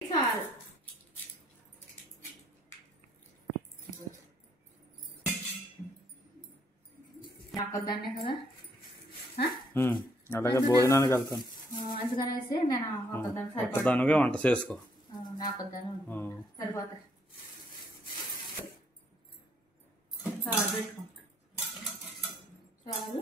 చాలు నాకొద్దానే కదా అలాగే భోజనానికి వెళ్తాను అందుకనేసి నేను ఒక్కదానిగా వంట చేసుకో నాకొద్దాను సరిపోతాయి చాలు పెట్టుకుంటా చాలు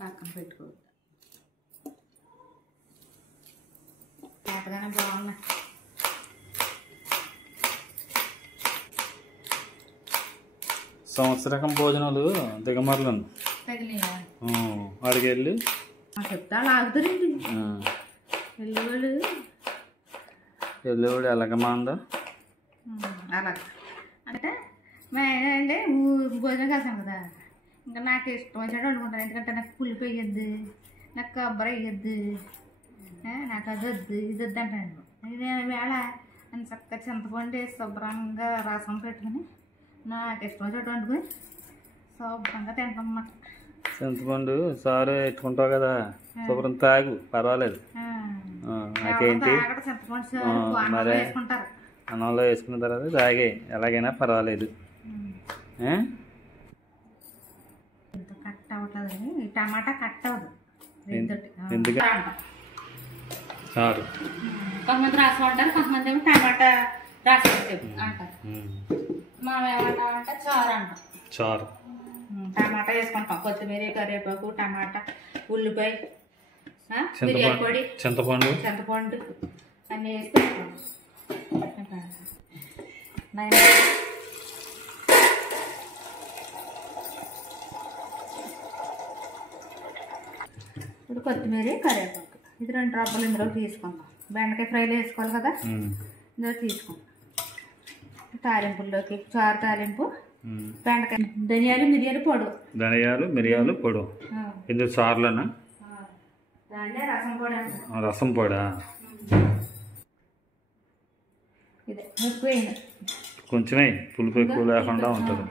పక్కన పెట్టుకోవద్దు పాతగానే బాగున్నాయి సంవత్సరకం భోజనాలు దిగమరలను తగిలియా వాడికి వెళ్ళి చెప్తా ఆగుతారండి వెళ్ళేవాడు ఎలాగమాందా అలాగ అంటే మేమంటే భోజనం కాసాం కదా ఇంకా నాకు ఇష్టం వచ్చినట్టు వండుకుంటాను ఎందుకంటే నాకు పులుపు వేయద్దు నాకు కొబ్బరి వేయద్దు నాకు అది వద్దు ఇది వద్దు అంటాను నేను వేళ అని చక్కగా చింతపండు వేసి శుభ్రంగా రసం పెట్టుకుని నాకు ఇష్టం వచ్చినట్టు వండుకొని శుభ్రంగా తింటామన్నమాట చింతపండు సారు ఎట్టుకుంటావు కదా శుభ్రం తాగు పర్వాలేదు నాకేంటి చింతపండు వేసుకుంటారు అన్నంలో వేసుకున్న తర్వాత తాగే ఎలాగైనా పర్వాలేదు కట్ అవుతుంది టమాటా కట్ అవ్వదు ఎందుకు చారు కొంతమంది రాసం అంటారు కొంతమంది ఏమో టమాటా రాసం అంటారు మనం ఏమంటామంటే చారు అంటాం చారు టమాటా వేసుకుంటాం కొత్తిమీర కరివేపాకు టమాటా ఉల్లిపాయ బిర్యానీ పొడి చింతపండు అన్నీ వేసి ఇప్పుడు కొత్తిమీర కరివేపాకు ఇది 2 డ్రాపులు ఇందులో తీసుకుందాం బెండకాయ ఫ్రైలో వేసుకోవాలి కదా ఇందులో తీసుకుందాం తాలింపుల్లోకి చారు తాలింపు బెండకాయ ధనియాలు మిరియాలు పొడు ఇందులో చారులోనా రసం పొడా ఇదే ఎక్కువ కొంచెమే పులుపు ఎక్కువ లేకుండా ఉంటుంది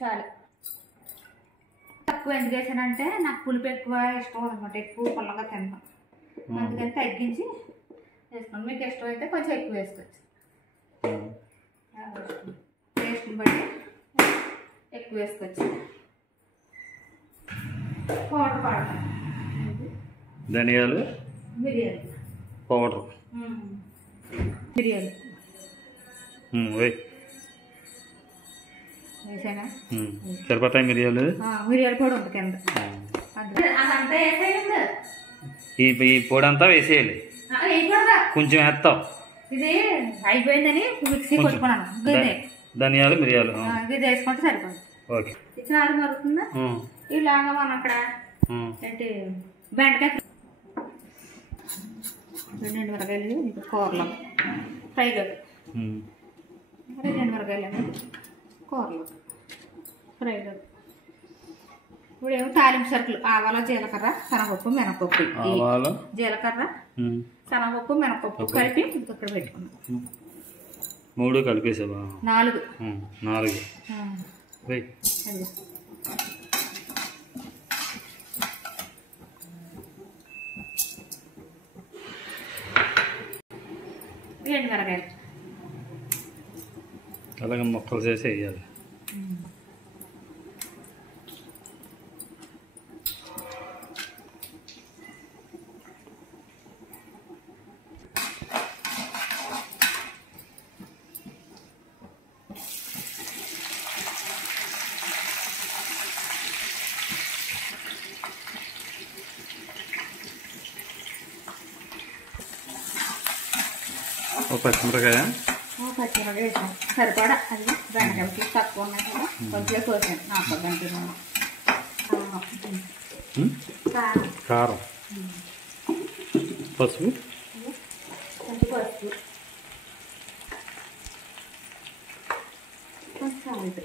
చాలు తక్కువ ఎందుకు వేసానంటే నాకు పులుపు ఎక్కువ ఇష్టం అనమాట ఎక్కువ పుల్లగా తింటాం అందుకని తగ్గించి వేసుకోండి మీకు ఇష్టం అయితే కొంచెం ఎక్కువ వేసుకోవచ్చు టేస్ట్ని బట్టి ఎక్కువ వేసుకోవచ్చు పౌడర్ పడతాం ధనియాలు మిరియాలు పౌడర్ మిరియాలు వేసానా సరిపోతాయి మిరియాలు పొడి ఉంది కింద అదంతా వేసేయండి ఈ పొడి అంతా వేసేయాలి కొంచెం వేస్తావు ఇది అయిపోయిందని మిక్సీ కొట్టుకున్నాను ధనియాలు మిరియాలు ఇది వేసుకుంటే సరిపోతుంది ఓకే చారు మరుగుతుందా ఇలాగా మనం అక్కడ ఏంటి బెండకాయ 2 మిరకాయలు ఇంకా కూరలో ఫ్రైలోకి 2 మిరకాయలు కూరలో ఫ్రైలోకి ఇప్పుడు ఏమో తాలింపు సరుకులు ఆవాలు జీలకర్ర శనగపప్పు మినపప్పు జీలకర్ర శనగపప్పు మినపప్పు కలిపి ఇక్కడ పెట్టుకున్నాం 3 కలిపేసావా 4 మిరకాయలు అలాగే ముక్కలు చేసి వేయాలి పచ్చిమిరకాయ వేసాను సరిపడా అది బెండకాయలకి తక్కువ ఉన్నాయి కదా కొంచెం కోసాను నాకు గంటలు కారం పసుపు కొంచెం పసుపు సాల్ట్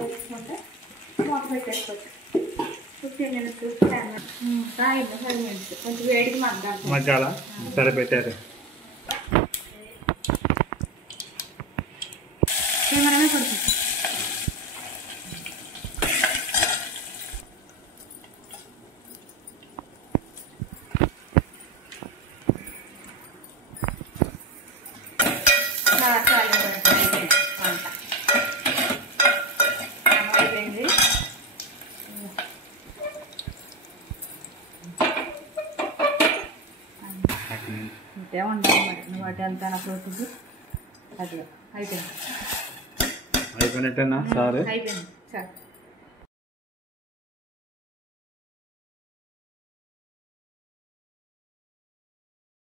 వేసుకుంటే మూత పెట్టేసుకోవచ్చు 15 minutes 10 minutes 5 minutes కొంచెం వేడికి మగ్గాలి మగ్గాల సరే పెట్టారు ఏమన్నా కొంచెం ఇంతే ఉండాలి మరి నువ్వు అటు ఎంత నాకు అది అయిపోయింది అయిపోయినట్టేనా సార్ అయిపోయింది సార్